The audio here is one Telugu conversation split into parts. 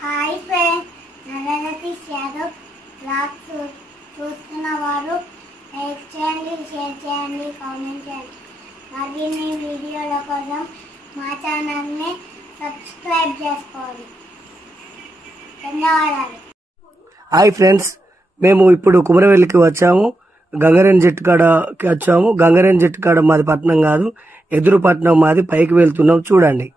హాయ్ ఫ్రెండ్స్, నరనతీష్ యాదవ్ బ్లాగ్స్ చూస్తున్న వారు లైక్ చేయండి, షేర్ చేయండి, కామెంట్ చేయండి. మరిన్ని వీడియోల కోసం మా ఛానల్ని సబ్స్క్రైబ్ చేసుకోండి. ధన్యవాదాలు. హాయ్ ఫ్రెండ్స్, మేము ఇప్పుడు కుమరవెల్లికి వచ్చాము. గంగరేణి చెట్టు కాడకి వచ్చాము. గంగరేణి చెట్టు కాడ మాది పట్నం కాదు, ఎదురు పట్నం మాది. పైకి వెళ్తున్నాం, చూడండి.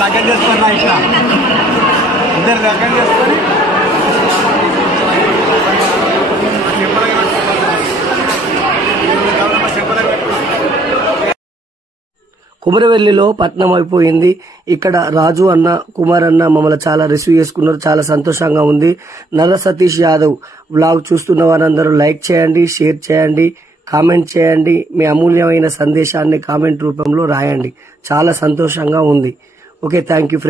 लगन చేసుకున్నా ఇట్లా ఇద్దరు लगन చేసుకొని కుమరవెల్లిలో పట్నం అయిపోయింది. ఇక్కడ రాజు అన్న, కుమార్ అన్న మమ్మల్ని చాలా రిసీవ్ చేసుకున్నారు. చాలా సంతోషంగా ఉంది. నల్ల సతీష్ యాదవ్ వ్లాగ్ చూస్తున్న వారందరూ లైక్ చేయండి, షేర్ చేయండి, కామెంట్ చేయండి. మీ అమూల్యమైన సందేశాన్ని కామెంట్ రూపంలో రాయండి. చాలా సంతోషంగా ఉంది. Okay, thank you friends.